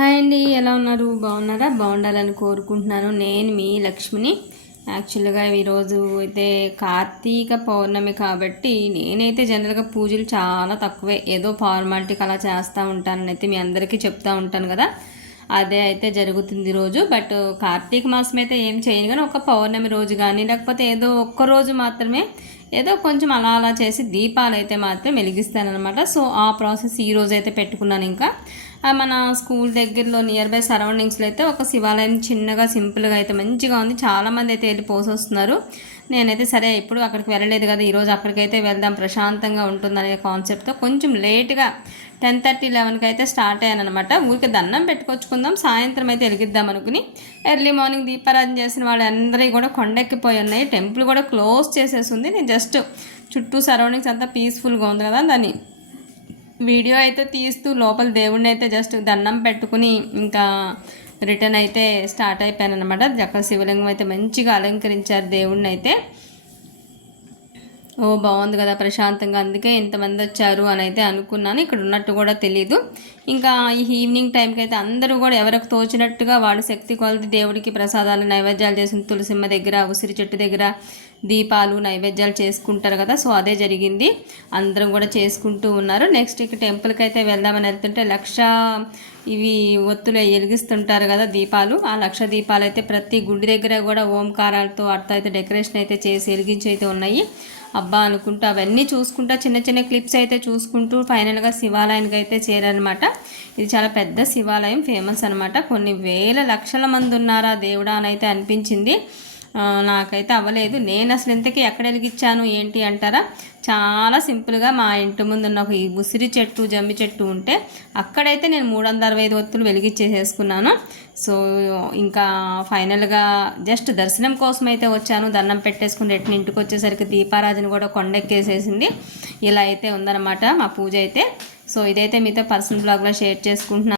Hi అండి ఎలా ఉన్నారు? బాగున్నారా? బాగుండాలని కోరుకుంటున్నాను. నేను మీ లక్ష్మిని. యాక్చువల్గా ఈరోజు అయితే కార్తీక పౌర్ణమి కాబట్టి నేనైతే జనరల్గా పూజలు చాలా తక్కువే. ఏదో ఫార్మాలిటీకి అలా చేస్తూ ఉంటాను అయితే మీ అందరికీ చెప్తూ ఉంటాను కదా. అదే అయితే జరుగుతుంది రోజు. బట్ కార్తీక మాసం అయితే ఏం చేయను కానీ ఒక పౌర్ణమి రోజు కానీ లేకపోతే ఏదో ఒక్క రోజు మాత్రమే ఏదో కొంచెం అలా అలా చేసి దీపాలు అయితే మాత్రం వెలిగిస్తానమాట సో ఆ ప్రాసెస్ ఈ రోజు అయితే పెట్టుకున్నాను ఇంకా. మన స్కూల్ దగ్గరలో నియర్ బై సరౌండింగ్స్లో అయితే ఒక శివాలయం చిన్నగా సింపుల్గా అయితే మంచిగా ఉంది. చాలామంది అయితే వెళ్ళి పోసొస్తున్నారు నేనైతే సరే ఇప్పుడు అక్కడికి వెళ్ళలేదు కదా ఈరోజు అక్కడికైతే వెళ్దాం ప్రశాంతంగా ఉంటుందనే కాన్సెప్ట్తో కొంచెం లేట్గా టెన్ థర్టీ లెవెన్కి అయితే స్టార్ట్ అయ్యాను అనమాట ఊరికి దండం పెట్టుకొచ్చుకుందాం సాయంత్రం అయితే వెలిగిద్దాం అనుకుని ఎర్లీ మార్నింగ్ దీపారాధన చేసిన వాళ్ళందరూ కూడా కొండెక్కిపోయి ఉన్నాయి. టెంపుల్ కూడా క్లోజ్ చేసేసింది నేను జస్ట్ చుట్టూ సరౌండింగ్స్ అంతా పీస్ఫుల్గా ఉంది కదా దాన్ని వీడియో అయితే తీస్తూ లోపల దేవుడిని అయితే జస్ట్ దండం పెట్టుకుని ఇంకా రిటర్న్ అయితే స్టార్ట్ అయిపోయాను అనమాట అక్కడ శివలింగం అయితే మంచిగా అలంకరించారు దేవుడిని అయితే ఓ బాగుంది కదా ప్రశాంతంగా అందుకే ఇంతమంది వచ్చారు అని అయితే అనుకున్నాను. ఇక్కడ ఉన్నట్టు కూడా తెలియదు ఇంకా ఈ ఈవినింగ్ టైంకి అయితే అందరూ కూడా ఎవరికి తోచినట్టుగా వాడు శక్తి కొలది దేవుడికి ప్రసాదాలు నైవేద్యాలు చేసిన తులసిమ్మ దగ్గర ఉసిరి చెట్టు దగ్గర దీపాలు నైవేద్యాలు చేసుకుంటారు కదా. సో అదే జరిగింది. అందరం కూడా చేసుకుంటూ ఉన్నారు. నెక్స్ట్ ఇక టెంపుల్కి అయితే వెళ్దామని వెళ్తుంటే లక్ష ఇవి ఒత్తులు వెలిగిస్తుంటారు కదా దీపాలు. ఆ లక్ష దీపాలు అయితే ప్రతి గుడి దగ్గర కూడా ఓంకారాలతో అట్లా అయితే డెకరేషన్ అయితే చేసి వెలిగించి అయితే ఉన్నాయి. అబ్బా అనుకుంటూ అవన్నీ చూసుకుంటా చిన్న చిన్న క్లిప్స్ అయితే చూసుకుంటూ ఫైనల్గా శివాలయానికి అయితే చేరనమాట ఇది చాలా పెద్ద శివాలయం ఫేమస్ అనమాట కొన్ని వేల లక్షల మంది ఉన్నారా దేవుడా అని అయితే అనిపించింది. నాకైతే అవ్వలేదు. నేను అసలు ఇంతకీ ఎక్కడ వెలిగించాను ఏంటి అంటారా? చాలా సింపుల్గా మా ఇంటి ముందు ఉన్న ఒక ఉసిరి చెట్టు జమ్మి చెట్టు ఉంటే అక్కడైతే నేను మూడు వందల అరవై ఐదు ఒత్తులు వెలిగించేసేసుకున్నాను. సో ఇంకా ఫైనల్గా జస్ట్ దర్శనం కోసం అయితే వచ్చాను. దండం పెట్టేసుకుని రెట్టిన ఇంటికి వచ్చేసరికి దీపారాజుని కూడా కొండెక్కేసేసింది. ఇలా అయితే ఉందన్నమాట మా పూజ అయితే. సో ఇదైతే మీతో పర్సనల్ బ్లాగ్లో షేర్ చేసుకుంటున్నాను